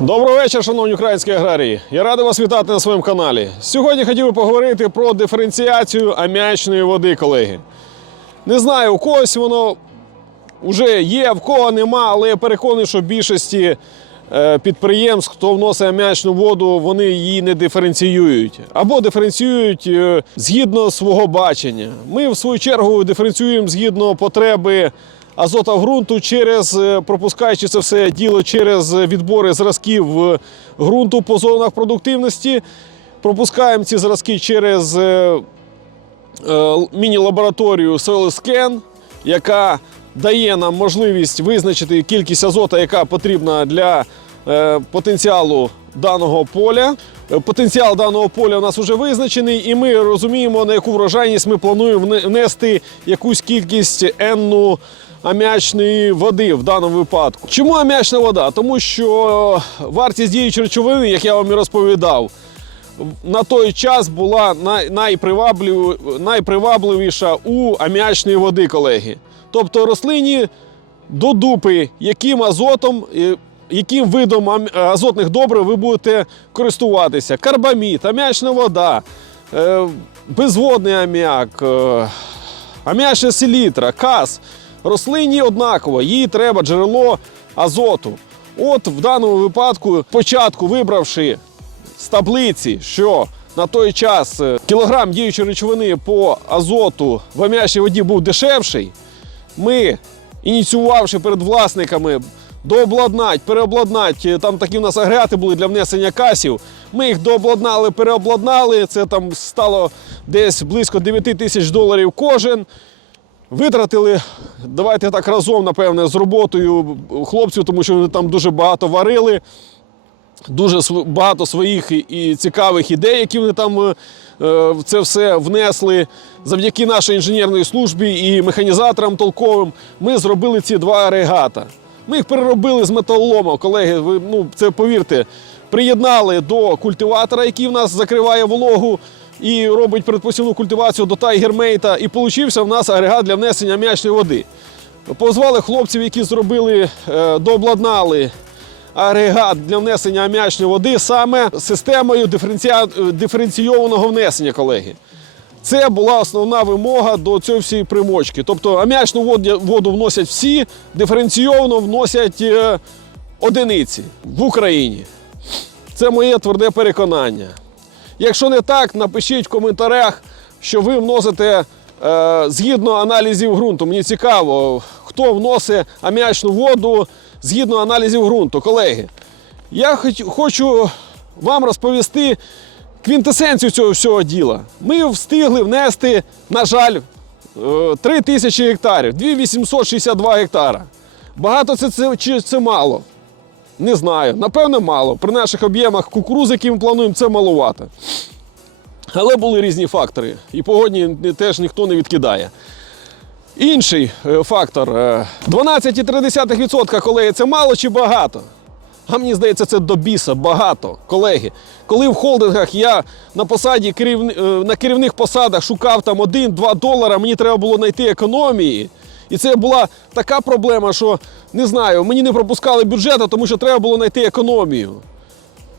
Доброго вечора, шановні українські аграрії. Я радий вас вітати на своєму каналі. Сьогодні хотів би поговорити про диференціацію аміачної води, колеги. Не знаю, у когось воно вже є, в кого нема, але я переконаний, що в більшості е, підприємств, хто вносить аміачну воду, вони її не диференціюють. Або диференціюють е, згідно свого бачення. Ми, в свою чергу, диференціюємо згідно потреби азота ґрунту через е, пропускаючи це все діло через відбори зразків е, ґрунту по зонах продуктивності. Пропускаємо ці зразки через е, міні-лабораторію SoilScan, яка дає нам можливість визначити кількість азота, яка потрібна для потенціалу даного поля. Потенціал даного поля у нас вже визначений, і ми розуміємо, на яку врожайність ми плануємо внести якусь кількість енну аміачної води в даному випадку. Чому аміачна вода? Тому що вартість діючої речовини, як я вам і розповідав, на той час була най- найпривабливіша у аміачної води, колеги. Тобто рослині до дупи, яким азотом, е, яким видом азотних добрив ви будете користуватися. Карбамід, аміачна вода, е, безводний аміак, е, аміачна селітра, каз. Рослині однаково, їй треба джерело азоту. От в даному випадку, спочатку вибравши з таблиці, що на той час е, кілограм діючої речовини по азоту в аміачній воді був дешевший, ми, ініціювавши перед власниками дообладнати, переобладнати, е, там такі в нас агрегати були для внесення касів. Ми їх дообладнали, переобладнали. Це там стало десь близько 9 тисяч доларів кожен. Витратили, давайте так разом, напевне, з роботою хлопців, тому що вони там дуже багато варили дуже багато своїх і- цікавих ідей, які вони там е, е, в це все внесли. Завдяки нашій інженерній службі і механізаторам толковим ми зробили ці два агрегата. Ми їх переробили з металолома, колеги. Ви ну це повірте, приєднали до культиватора, який в нас закриває вологу. І робить передпосівну культивацію до тайгермейта, і получився в нас агрегат для внесення м'ячної води. Позвали хлопців, які зробили, е, дообладнали агрегат для внесення аміачної води саме системою диференційованого внесення, колеги. Це була основна вимога до цієї всієї примочки. Тобто аміачну воду, воду вносять всі, диференційовано вносять е, одиниці в Україні. Це моє тверде переконання. Якщо не так, напишіть в коментарях, що ви вносите е, згідно аналізів ґрунту. Мені цікаво, хто вносить аміачну воду згідно аналізів ґрунту. Колеги, я хоч- хочу вам розповісти квінтесенцію цього всього діла. Ми встигли внести, на жаль, е, 3 тисячі гектарів, 2862 гектара. Багато це, це чи це мало? Не знаю. Напевно, мало. При наших об'ємах кукурузи, які ми плануємо, це маловато. Але були різні фактори. І погодні теж ніхто не відкидає. Інший е, фактор е, 12,3%, колеги, це мало чи багато? А мені здається, це до біса багато, колеги. Коли в холдингах я на посаді керівни- е, на керівних посадах шукав там 1-2 долара, мені треба було знайти економії. І це була така проблема, що не знаю, мені не пропускали бюджету, тому що треба було знайти економію.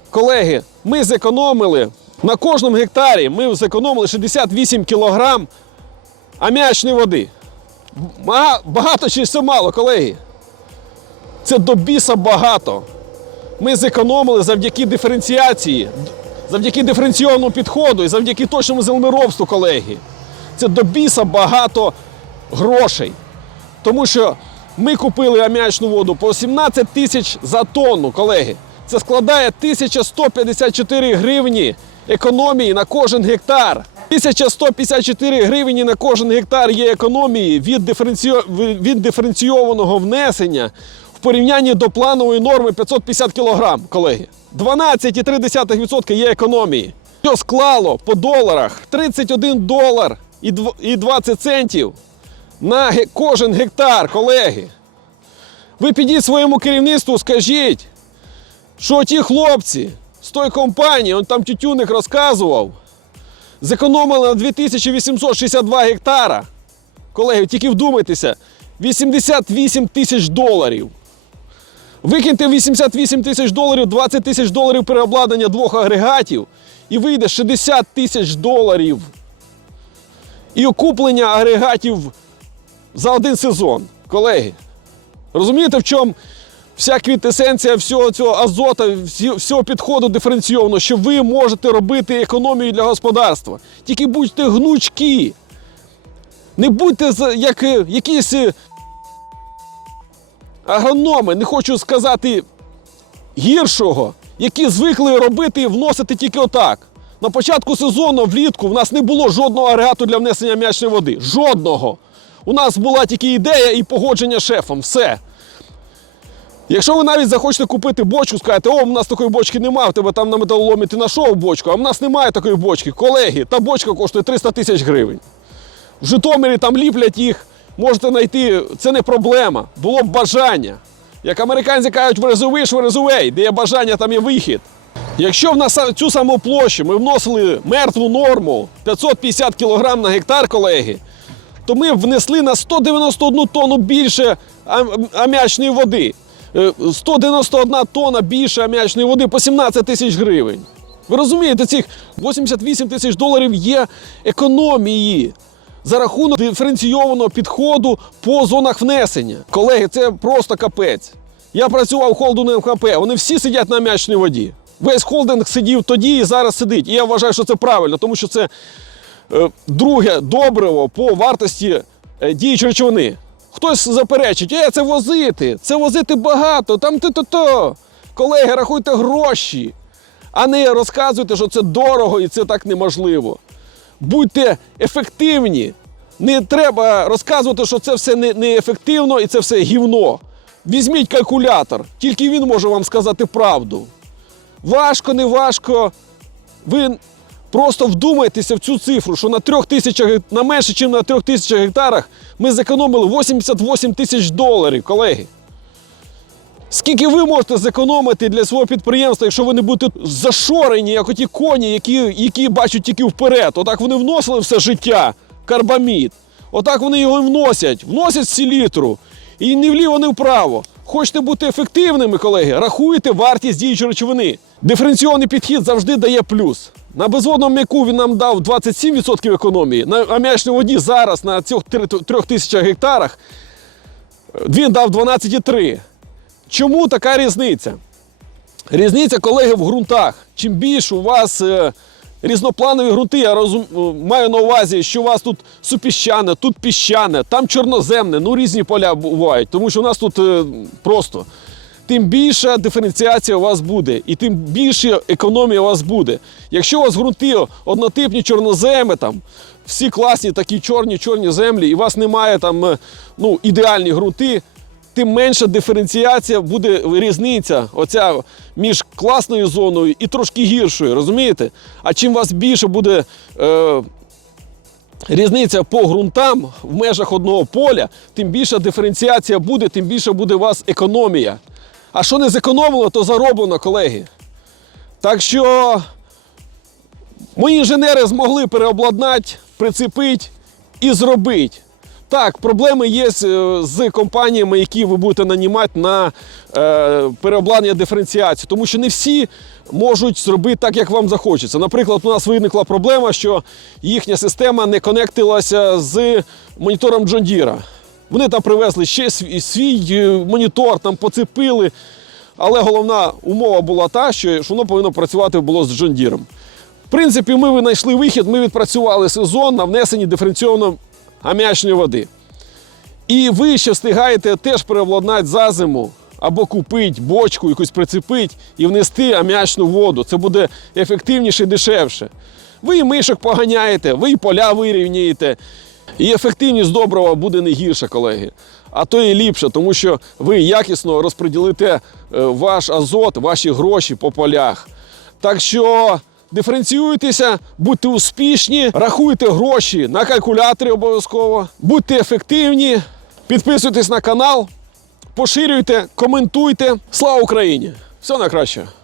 Колеги, ми зекономили на кожному гектарі ми зекономили 68 кілограм аміачної води. Багато чи це мало, колеги? Це до біса багато. Ми зекономили завдяки диференціації, завдяки диференційному підходу і завдяки точному землеробству, колеги. Це до біса багато грошей. Тому що ми купили аміачну воду по 17 тисяч за тонну, колеги. Це складає 1154 гривні економії на кожен гектар. 1154 гривні на кожен гектар є економії від, диференціо... від диференційованого внесення в порівнянні до планової норми 550 кг, колеги. 12,3% є економії. Що склало по доларах 31 долар і 20 центів на кожен гектар, колеги. Ви підіть своєму керівництву, скажіть, що ті хлопці з тої компанії, он там тютюник розказував, зекономили на 2862 гектара. Колеги, тільки вдумайтеся, 88 тисяч доларів. Викиньте 88 тисяч доларів, 20 тисяч доларів переобладнання двох агрегатів, і вийде 60 тисяч доларів. І окуплення агрегатів за один сезон. Колеги, розумієте, в чому вся квітесенція всього цього азота, всього підходу диференційовано, що ви можете робити економію для господарства. Тільки будьте гнучкі. Не будьте як е, якісь е, агрономи, не хочу сказати гіршого, які звикли робити і вносити тільки отак. На початку сезону влітку в нас не було жодного агрегату для внесення м'ячної води. Жодного. У нас була тільки ідея і погодження шефом. Все. Якщо ви навіть захочете купити бочку, скажете, о, у нас такої бочки немає, в тебе там на металоломі ти знайшов бочку, а в нас немає такої бочки. Колеги, та бочка коштує 300 тисяч гривень. В Житомирі там ліплять їх, можете знайти, це не проблема. Було б бажання. Як американці кажуть, врезовиш, врезовей, де є бажання, там є вихід. Якщо в нас цю саму площу ми вносили мертву норму 550 кг на гектар, колеги, то ми внесли на 191 тонну більше ам- аміачної води. Е, 191 тонна більше аміачної води по 17 тисяч гривень. Ви розумієте, цих 88 тисяч доларів є економії за рахунок диференційованого підходу по зонах внесення. Колеги, це просто капець. Я працював холдингом МХП, вони всі сидять на м'ячній воді. Весь холдинг сидів тоді і зараз сидить. І я вважаю, що це правильно, тому що це е, друге добриво по вартості е, діючої речовини. Хтось заперечить, е, це возити, це возити багато, там то-то-то. Колеги, рахуйте гроші, а не розказуйте, що це дорого і це так неможливо. Будьте ефективні. Не треба розказувати, що це все неефективно і це все гівно. Візьміть калькулятор, тільки він може вам сказати правду. Важко, не важко. Ви просто вдумайтеся в цю цифру, що на трьох тисячах на менше, ніж на трьох тисячах гектарах ми зекономили 88 тисяч доларів, колеги. Скільки ви можете зекономити для свого підприємства, якщо ви не будете зашорені, як оті коні, які, які бачать тільки вперед. Отак вони вносили все життя, карбамід. Отак вони його вносять, вносять селітру. І ні вліво, ні вправо. Хочете бути ефективними, колеги, рахуйте вартість діючої речовини. Диференційований підхід завжди дає плюс. На безводному м'яку він нам дав 27% економії. На аміачній воді зараз на цих 3 тисячах гектарах е, він дав 12,3%. Чому така різниця? Різниця, колеги, в ґрунтах. Чим більше у вас е, різнопланові ґрунти, я розум, е, маю на увазі, що у вас тут супіщане, тут піщане, там чорноземне, ну різні поля бувають, тому що у нас тут е, просто. Тим більша диференціація у вас буде, і тим більше економія у вас буде. Якщо у вас ґрунти однотипні чорноземи, там, всі класні такі чорні чорні землі, і у вас немає там е, ну, ідеальні ґрунти, тим менша диференціація буде різниця оця між класною зоною і трошки гіршою, розумієте? А чим у вас більше буде е, різниця по ґрунтам в межах одного поля, тим більша диференціація буде, тим більше буде у вас економія. А що не зекономило, то зароблено, колеги. Так що мої інженери змогли переобладнати, прицепити і зробити. Так, проблеми є е, з компаніями, які ви будете нанімати на е, переобладнання диференціацію, тому що не всі можуть зробити так, як вам захочеться. Наприклад, у нас виникла проблема, що їхня система не конектилася з монітором Deere. Вони там привезли ще свій, свій е, монітор, там поцепили. Але головна умова була та, що воно повинно працювати було з Deere. В принципі, ми знайшли вихід, ми відпрацювали сезон на внесенні диференційованої аміачної води. І ви ще встигаєте теж переобладнати за зиму або купити бочку, якусь прицепити і внести аміачну воду. Це буде ефективніше і дешевше. Ви і мишок поганяєте, ви і поля вирівнюєте. І ефективність доброго буде не гірша, колеги. А то і ліпше, тому що ви якісно розподілите е, ваш азот, ваші гроші по полях. Так що диференціюйтеся, будьте успішні, рахуйте гроші на калькуляторі обов'язково, будьте ефективні, підписуйтесь на канал, поширюйте, коментуйте. Слава Україні! Все найкраще!